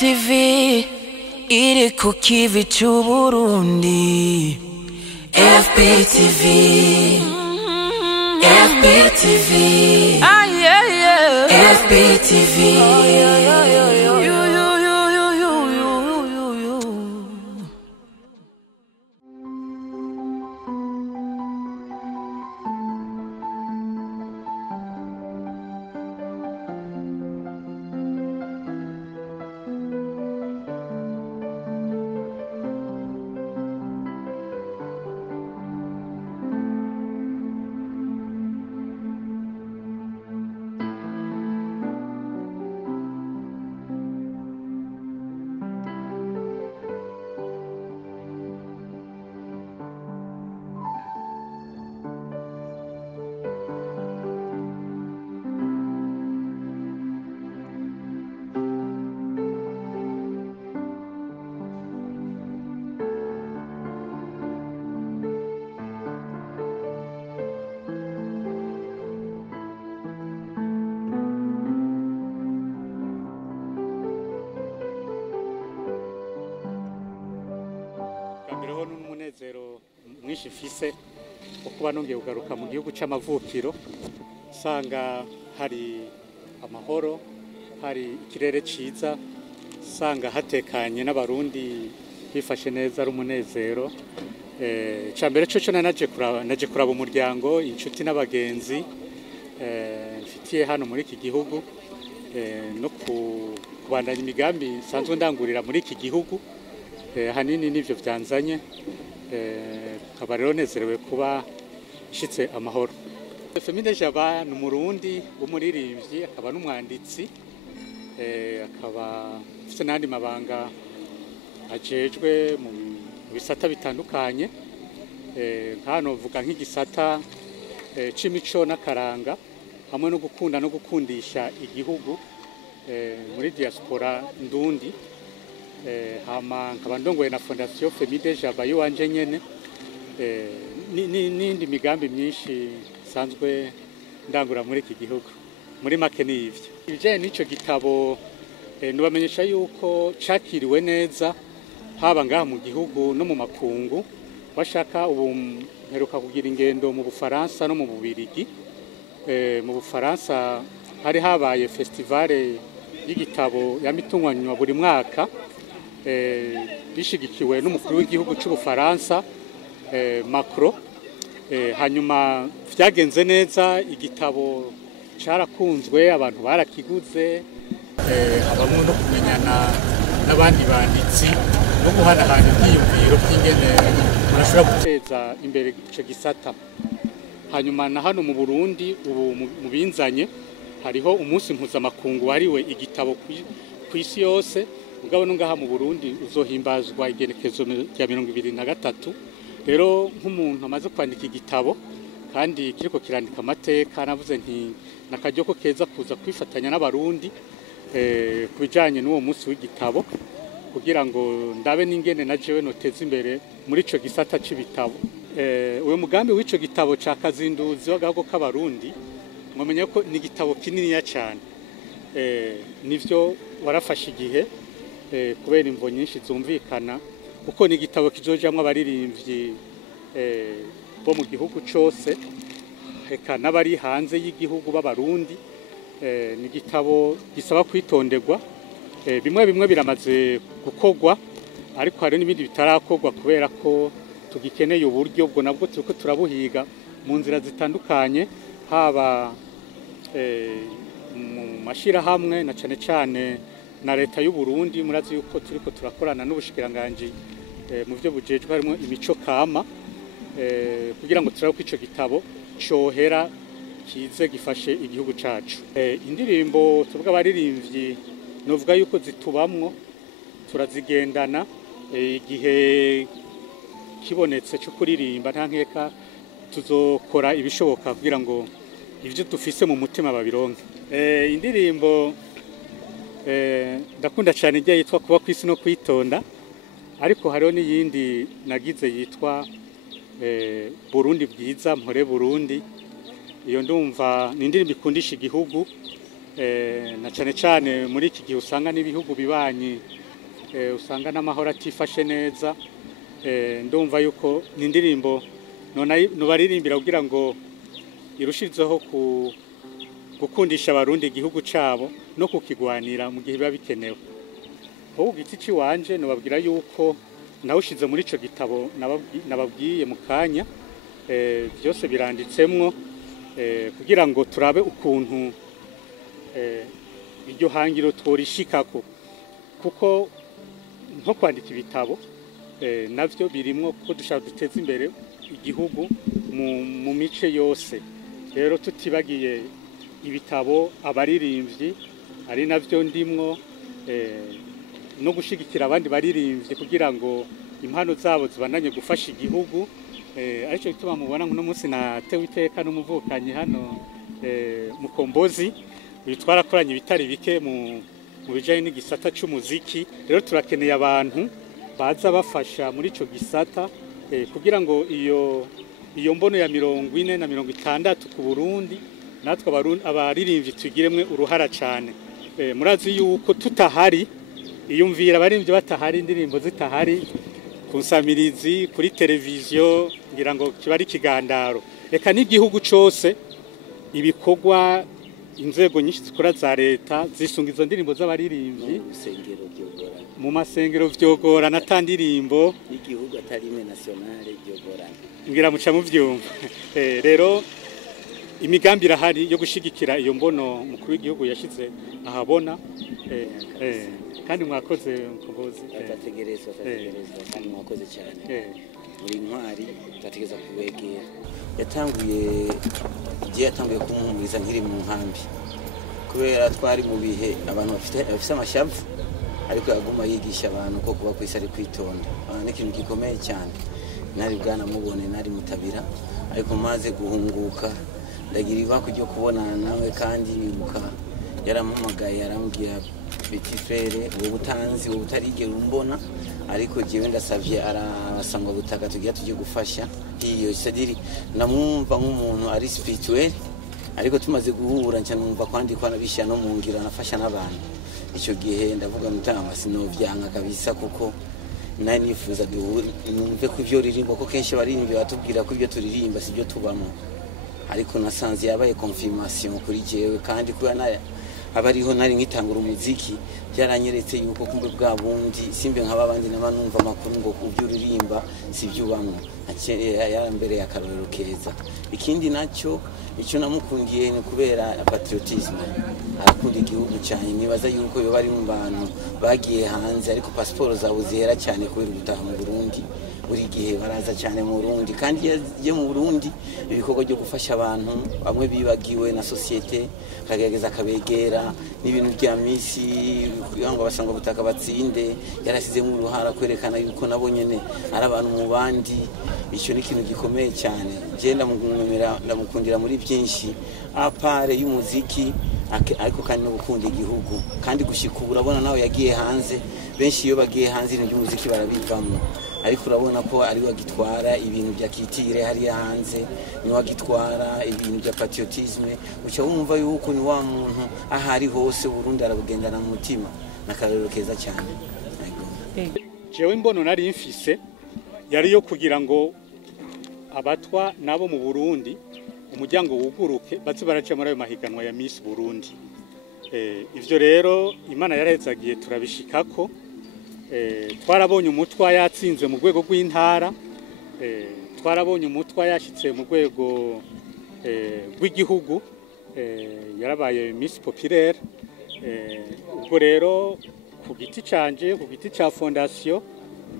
FBTV iri ku kivi c'Uburundi. FBTV, FBTV, FBTV. Mbere n'umunezero mwinshi mfise wo kuba nongeye kugaruka mu gihugu c'amavukiro, sanga hari amahoro, hari ikirere ciza, sanga hatekanye n'abarundi bifashe neza, ari umunezero. Cambere coco naje kuraba umuryango, inshuti n'abagenzi mfitiye hano muri iki gihugu, no kubandanya imigambi nsanzwe ndangurira muri iki gihugu. Hanini nivyo vyanzanye, nkaba rero nezerewe kuba nshitse amahoro. Femide Jaba ni umurundi w'umuririmbyi, akaba n'umwanditsi, akaba afite n'andi mabanga ajejwe mu bisata bitandukanye. Hano vuga nk'igisata c'imico n'akaranga, hamwe no gukunda no gukundisha igihugu muri diaspora ndundi. Hama nkaba ndongoye na Fondation Femide Jaba yiwanje nyene, n'indi migambi myinshi sanzwe ndangura muri iki gihugu. Muri make n'ivyo ibijanye n'ico gitabo, nubamenyesha yuko cakiriwe neza haba ngaha mu gihugu no mu makungu. Washaka ubu mperuka kugira ingendo mu Bufaransa no mu Bubirigi. Mu Bufaransa hari habaye festivale y'igitabo yamitunganywa buri mwaka, bishigikiwe n'umukuru w'igihugu c'Ubufaransa Macron. Hanyuma vyagenze neza, igitabo carakunzwe, abantu barakiguze, habamwe no kumenyana n'abandi banditsi no guhanahana ivyiyumviro vy'ingene barashobora guteza imbere ico gisata. Hanyuma na hano mu Burundi ubu mu binzanye hariho umunsi mpuzamakungu wariwe igitabo kw'isi yose. Mugabo ngaha mu Burundi uzohimbazwa igenekezo rya 2023. Rero nk'umuntu amaze kwandika igitabo kandi kiriko kirandika amateka, navuze nti nakaryo ko keza kuza kwifatanya n'abarundi kubijanye n'uwo munsi w'igitabo, kugira ngo ndabe n'ingene na jewe noteza imbere muri ico gisata c'ibitabo. Uwo mugambi w'ico gitabo ca Kazinduzi w'agahugu k'abarundi, mumenye ko ni igitabo kininiya cane. Nivyo warafashe igihe kubera imvo nyinshi zumvikana, kuko ni igitabo kizojamwo abaririmbyi bo mu gihugu cose, eka n'abari hanze y'igihugu b'abarundi. Ni igitabo gisaba kwitonderwa, bimwe biramaze gukorwa, ariko hari n'ibindi bitarakorwa kubera ko tugikeneye uburyo. Bwo nabwo turiko turabuhiga mu nzira zitandukanye, haba mu mashirahamwe na cane cane na leta y'u Burundi. Murazi yuko turiko turakorana n'ubushikiranganji mu byo bujejwe harimo imico kama, kugira ngo turabe ko ico gitabo cohera kize gifashe igihugu cacu. Indirimbo tuvuga abaririmbyi novuga yuko zitubamwo, turazigendana. Igihe kibonetse cyo kuririmba nta nkeka tuzokora ibishoboka kugira ngo ivyo dufise mu mutima babironke. Indirimbo ndakunda cyane ijya yitwa kuba kwisi no kwitonda, ariko hariho n'iyindi nagize yitwa Burundi bwiza mpore Burundi. Iyo ndumva ni indirimbo ikundisha igihugu, na cane cane muri iki gihe usanga n'ibihugu bibanyi usanga n'amahoro atifashe neza. Ndumva yuko ni indirimbo nobaririmbira kugira ngo irushirizeho gukundisha abarundi igihugu cabo no kukigwanira mu gihe biba bikenewe. Ubu giti ciwanje nobabwira yuko nawushize muri ico gitabo nababwiye mu kanya, byose biranditsemwo kugira ngo turabe ukuntu iryo hangiro tworishikako, kuko nko kwandika ibitabo navyo birimwo ko dushaka duteza imbere igihugu mu mice yose. Rero tutibagiye ibitabo, abaririmbyi ari navyo ndimwo, no gushigikira abandi baririmbyi kugira ngo impano zabo zibananye gufasha igihugu. Arico bituma mubona nkuno munsi natewe iteka n'umuvukanyi hano Mukombozi, twarakoranye ibitari bike mu bijanye n'igisata c'umuziki. Rero turakeneye abantu baza bafasha muri ico gisata kugira ngo iyo mbono ya 40 na 60 ku Burundi natwe abaririmbyi tugiremwe uruhara cane. Murazi yuko tutahari, iyumvira abaririmbyi batahari, indirimbo zitahari ku nsamirizi, kuri televiziyo, ngira ngo kiba ari kigandaro. Reka n'igihugu cose ibikorwa inzego nyinshi zikora za leta zisunga izo ndirimbo z'abaririmbyi mu masengero vyogorana atandirimbo igihugu atarime nationale vyogorana, ngira muca mu vyumva. Rero imigambi irahari yo gushigikira iyo mbono mukuru w'igihugu yashize ahabona, kandi mwakoze Mukombozi. Atategerezwa kandi mwakoze cyane. Muri intwari tategeza kubegera. Yatanguye kumuhumuriza nkiri mu nkambi, kubera twari mu bihe abantu bafite amashavu, ariko yaguma yigisha abantu ko kuba kwisi ari kwitonda. Ni ikintu gikomeye cyane. Nari bwana mubone, nari mutabira, ariko maze guhunguka ndagira ibako ryo kubonana nawe, kandi nibuka yarampamagaye arambwira petit frere, ubu butanzi ubu utarigera umbona, ariko jewe ndasavye arasangwa butaka tugiye tuje gufasha iyo sadiri. Namwumva nk'umuntu ari spirituel, ariko tumaze guhura nca numva kwandikwa nabisha no mu ngira nafasha n'abantu. Ico gihe ndavuga mutama sinovyanka kabisa, kuko nari nifuza numve ko ivyo ririmbo, ko kenshi baririmbi batubwira ko ivyo turirimba sivyo tubamo, ariko nasanze yabaye confirmation kuri jewe. Kandi kubera abariho nari nkitangura umuziki, byaranyeretse yuko kumbe bwa bundi simbe nk'abandi n'abanumva amakuru ngo kuvyo uririmba sivyubamwe. Yarambere yakarorero keza. Ikindi nacyo icyo namukundiye ni kubera patriotisme, arakunda igihugu cyane. Nibaza yuko yo bari mu bantu bagiye hanze, ariko passport zabo zihera cyane kubera gutaha mu Burundi. Buri gihe baraza cyane mu Burundi, kandi yaje mu Burundi ibikorwa byo gufasha abantu bamwe bibagiwe na societe, akagerageza akabegera n'ibintu bya misi kugira ngo basanga butaka batsinde. Yarasizemo uruhara kwerekana yuko nabo nyene ari abantu mu bandi. Icyo ni ikintu gikomeye cyane. Je ndamukundira muri byinshi, apare y'umuziki, ariko kandi no gukunda igihugu, kandi gushikura. Urabona nawe yagiye hanze, benshi iyo bagiye hanze ibintu by'umuziki barabivamo, ariko urabona ko ari wagitwara ibintu bya kitire hariya hanze, ni wagitwara ibintu bya patriotisme. Uca wumva yuko ni wa muntu ahari hose Burundi arabugendana mu mutima. Nakarero keza cyane. Jewe imbono nari mfise yari yo kugira ngo abatwa nabo mu Burundi umuryango wuguruke, bazi baraca muri ayo mahiganwa ya Miss Burundi. Ivyo rero Imana yarahezagiye turabishikako. Twarabonye umutwa yatsinze mu rwego rw'intara, twarabonye umutwa yashitse mu rwego rw'igihugu, yarabaye Miss Populaire. Ubwo rero ku giti canje, ku giti ca fondation,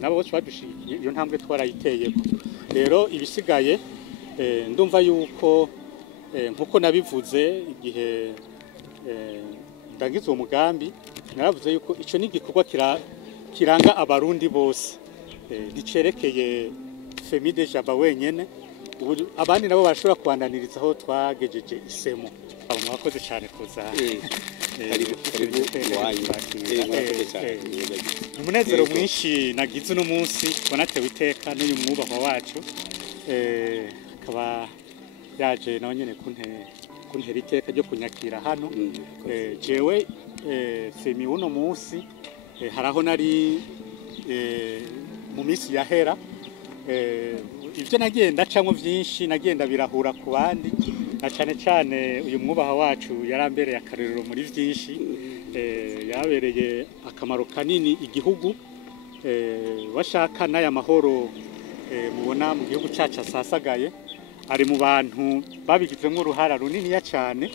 nabo bose badushigikiye, iyo ntambwe twarayiteyeko. Rero ibisigaye ndumva yuko nkuko nabivuze igihe ndangiza uwo mugambi, naravuze yuko ico ni igikorwa kiranga abarundi bose, gicerekeye Femide Jaba wenyene. Abandi nabo barashobora kubandaniriza aho twagejeje isemo. Mwakoze cyane kuza. Umunezero mwinshi nagize uno munsi, wanatewe iteka n'uyu mwubahwa wacu, akaba yaje nawe nyene kuntera iteka ryo kunyakira hano. Jewe Femi uno munsi haraho nari mu minsi yahera ivyo nagenda camwe vyinshi nagenda birahura ku bandi na cane uyu mwubaha wacu yarambereye akarerero muri vyinshi yabereye akamaro kanini igihugu washaka n'aya mahoro mubona mu gihugu cacu asasagaye ari mu bantu babigizemo uruhara runini ya cyane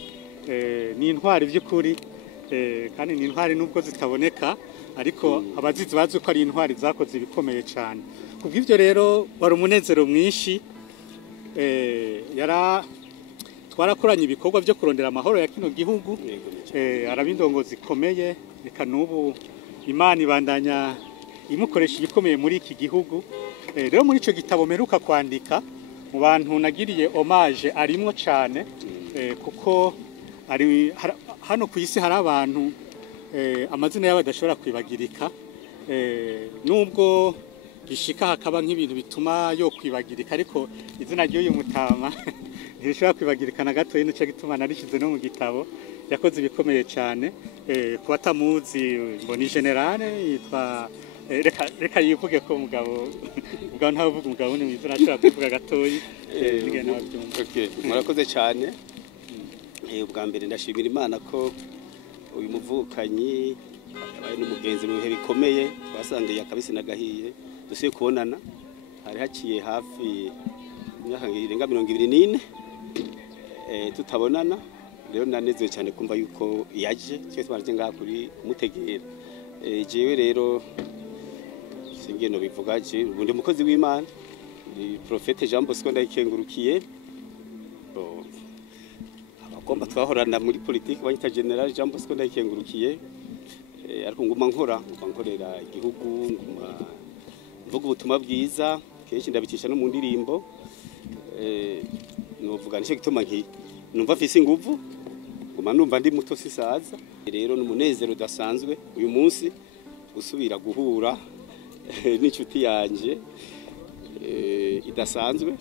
ni intwari by'ukuri kandi ni intwari nubwo zitaboneka ariko abazizi bazi ko ari intwari zakoze ibikomeye cyane kubw'ivyo rero wari umunezero mwinshi twarakoranye ibikorwa byo kurondera amahoro ya kino gihugu arabindongozi zikomeye reka nubu Imana ibandanya imukoresha ibikomeye muri iki gihugu rero muri ico gitabo meruka kwandika mu bantu nagiriye hommage arimwo cyane kuko ari hano ku isi hari abantu amazina yabo adashobora kwibagirika nubwo gishika hakaba nk'ibintu bituma yo kwibagirika ariko izina ry'uyu mutama ntishobora kwibagirika na gato y'ino cyo gituma narishize no mu gitabo yakoze ibikomeye cyane kuba tamuzi ngo ni generale yitwa reka yivuge ko mugabo ntavuga umugabo ni mwiza nashobora kuvuga gatoyi nigena babyumva. Murakoze cyane ubwa mbere ndashimira Imana ko uyu muvukanyi yabaye n'umugenzi mu bihe bikomeye twasangiye akabisi nagahiye dusiye kubonana hari haciye hafi imyaka irenga 24 tutabonana rero nanezewe cyane kumva yuko yaje cyo twaraje ngaha kuri mutegera jewe rero singeno bivuga je ubundi mukozi w'Imana ni Prophète Jean Bosco ndayikengurukiye abagomba twahorana muri politique banyita General Jean Bosco ndayikengurukiye ariko nguma nkorera igihugu nguma mvuga ubutumwa bwiza kenshi ndabicisha no mu ndirimbo novuga nicyo gituma nki numva afise inguvu nguma numva ndi muto sisaza rero n'umunezero udasanzwe uyu munsi gusubira guhura n'inshuti yanje idasanzwe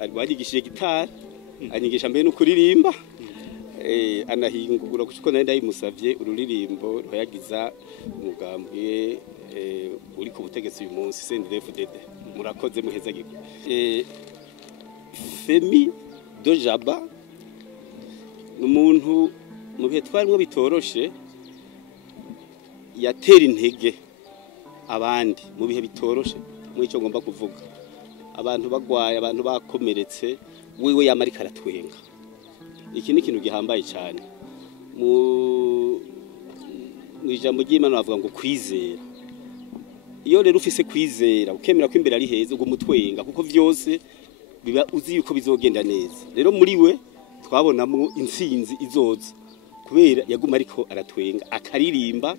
arwagishije gitari anyigisha mbere no kuririmba anahingura kuko nari ndayimusavye ururirimbo ruhayagiza umugambwe uri ku butegetsi uyu munsi CNDD-FDD murakoze muheza giko Femi Dojaba n'umuntu mu bihe twarimo bitoroshe yatera intege abandi mu bihe bitoroshe muri cyo ngomba kuvuga abantu bagwaye abantu bakomeretse wewe yamarika aratwenga iki ni ikintu gihambaye cyane mu ijambo ry'Imana bavuga ngo kwizera iyo rero ufise kwizera ukemera ko imbere ari heza ugumutwenga kuko vyose biba uzi yuko bizogenda neza rero muri we twabonamo intsinzi izoza kubera yaguma ariko aratwenga akaririmba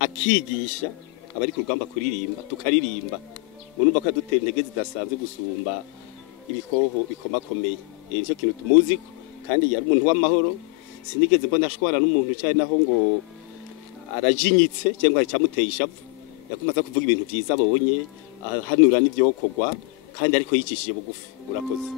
akigisha abari ku rugamba kuririmba tukaririmba munumva ko dutera intege zidasanzwe gusumba ibikoho bikomakomeye nicyo kintu tumuzi kandi yari umuntu w'amahoro sinigeze mbona ashwara n'umuntu cyane naho ngo arajinyitse cyangwa cyamuteye ishavu yakumaza kuvuga ibintu byiza abonye hanura n'ivyo kogwa kandi ariko yicishije bugufi urakoze.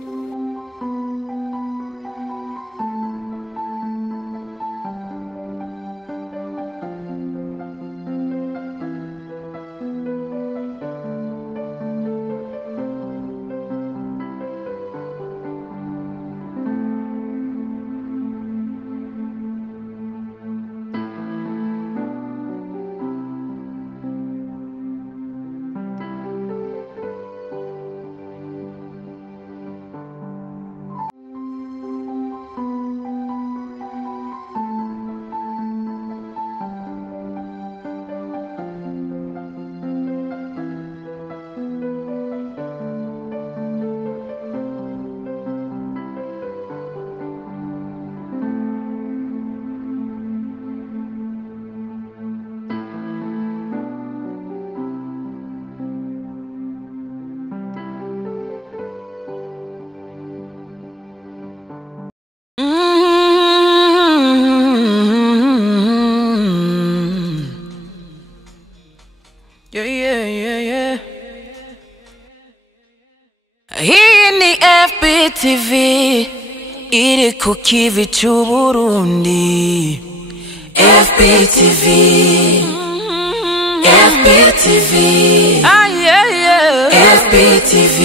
Here in the FBTV, iri ku kivi c'Uburundi. FBTV, FBTV, FBTV.